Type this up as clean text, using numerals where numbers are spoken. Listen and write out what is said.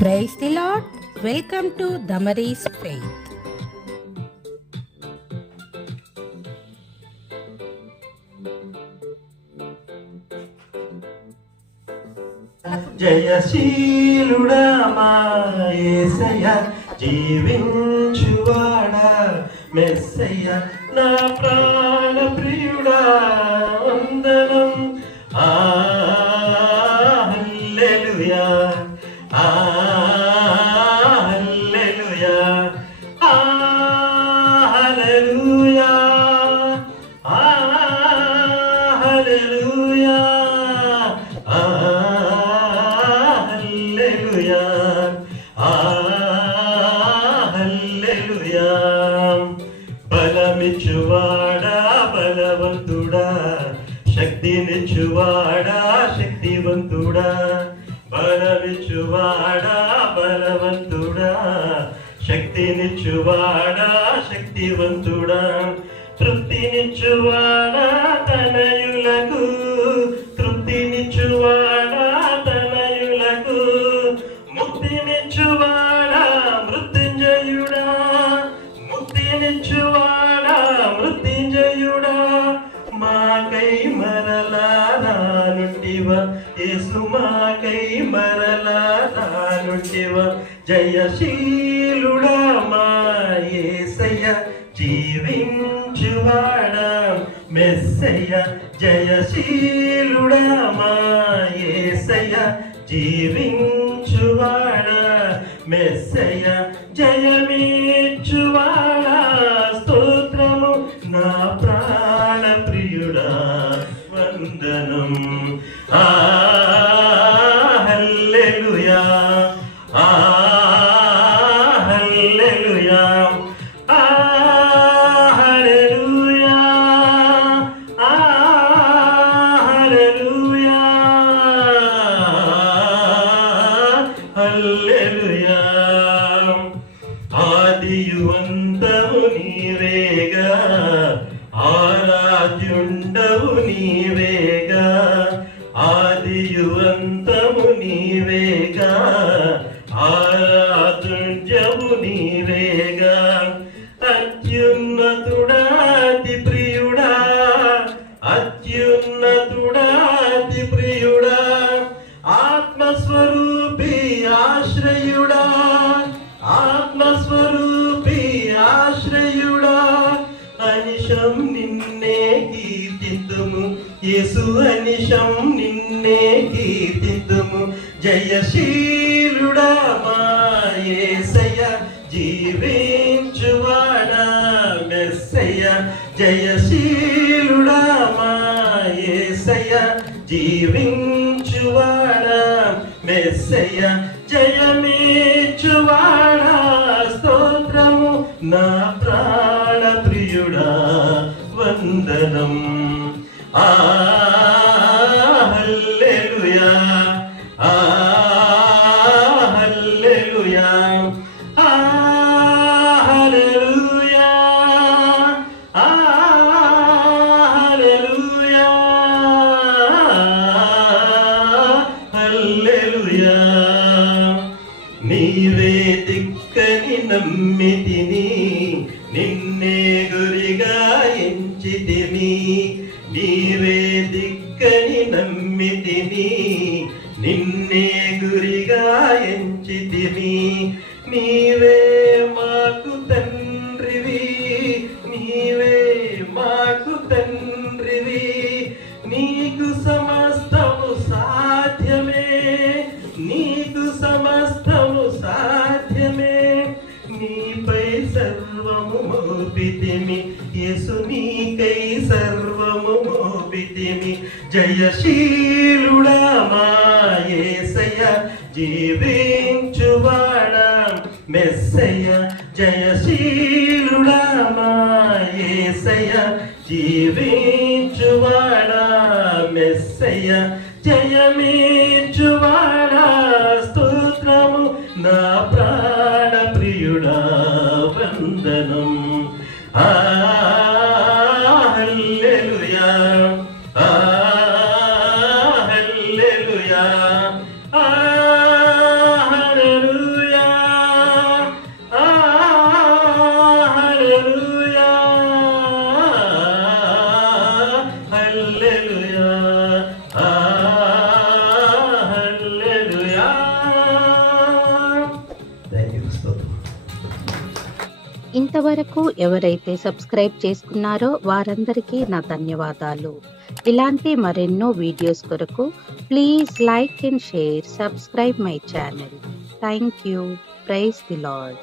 Praise the Lord. Welcome to Damaris Faith. జయశీలుడా మా యేసయ్య, జీవించువాడా మెస్సయ్య, నా ప్రాణ ప్రియుడా వందనం. హల్లెలూయా, హల్లెలూయా, హల్లెలూయా, హల్లెలూయా, హల్లెలూయా, హల్లెలూయా. బలమిచ్చువాడా బలవంతుడా, శక్తినిచ్చువాడా శక్తివంతుడా, బలమిచ్చువాడా బలవంతుడా, శక్తినిచ్చువాడా శక్తివంతుడా, తృప్తినిచ్చువాడా తనయులకు, తృప్తినిచ్చువాడా తనయులకు, ముక్తినిచ్చువాడా మృత్యుంజయుడా, ముక్తినిచ్చువాడా మృత్యుంజయుడా, మాకై మరలా రానుంటివా యేసు, మాకై మరలా రానుంటివా. జయశీలుడా మా యేసయ్య, జీవించువాడా మెస్సయ్య, జయశీలుడా మా యేసయ్య, జీవించువాడా మెస్సయ్య, జయమిచ్చువాడా స్తోత్రము, నా ప్రాణ ప్రియుడా వందనం. హల్లెలూయా, హల్లెలూయా, హల్లెలూయా, హల్లెలూయా, హల్లెలూయా. ఆదియు అంతము నీవేగా, ఆరాధ్యుండవు నీవేగా, ఆదియు అంతము నీవేగా, ఆరాధ్యుండవు నీవేగా. అత్యున్నతుడా అతి ప్రియుడా, అత్యున్నతుడా అతి ప్రియుడా, ఆత్మస్వరూపి ఆశ్రయుడా, ఆత్మస్వరూపి ఆశ్రయుడా, అనిశం నిన్నే కీర్తింతుము యేసు, అనిశం నిన్నే కీర్తింతుము. జయశీలుడా మా యేసయ్య, జీవించువాడా మెస్సయ్య, జయశీలుడా మా యేసయ్య, జీవించువాడా మెస్సయ్య, జయమిచ్చువాడా స్తోత్రము, నా ప్రాణ ప్రియుడా వందనం. హల్లెలూయా, హల్లెలూయా, హల్లెలూయా, హల్లెలూయా, హల్లెలూయా. నీవే దిక్కని నమ్మితిని, నిన్నే గురిగా ఎంచితిని, నీవే దిక్కని నమ్మితిని, నిన్నే గురిగా ఎంచితిని. నీవే మాకు తండ్రివి, నీవే మాకు తండ్రివి, నీకు సమస్తము సాధ్యమే, నీకు సమస్తము సాధ్యమే. నీపై సర్వము మోపితిమి యేసు, నీకై సర్వము మోపితిమి. జయశీలుడా మా యేసయ్య, జీవించువాడా మెస్సయ్య, జయశీలుడా మా యేసయ్య, జీవించువాడా మెస్సయ్య, జయమిచ్చువాడా స్తోత్రము, నా ప్రాణ ప్రియుడా వందనం. హల్లెలూయా, హల్లెలూయా, హల్లెలూయా. ఇంతవరకు ఎవరైతే సబ్స్క్రైబ్ చేసుకున్నారో వారందరికీ నా ధన్యవాదాలు. ఇలాంటి మరెన్నో వీడియోస్ కొరకు please like and share, subscribe my channel. Thank you. Praise the lord.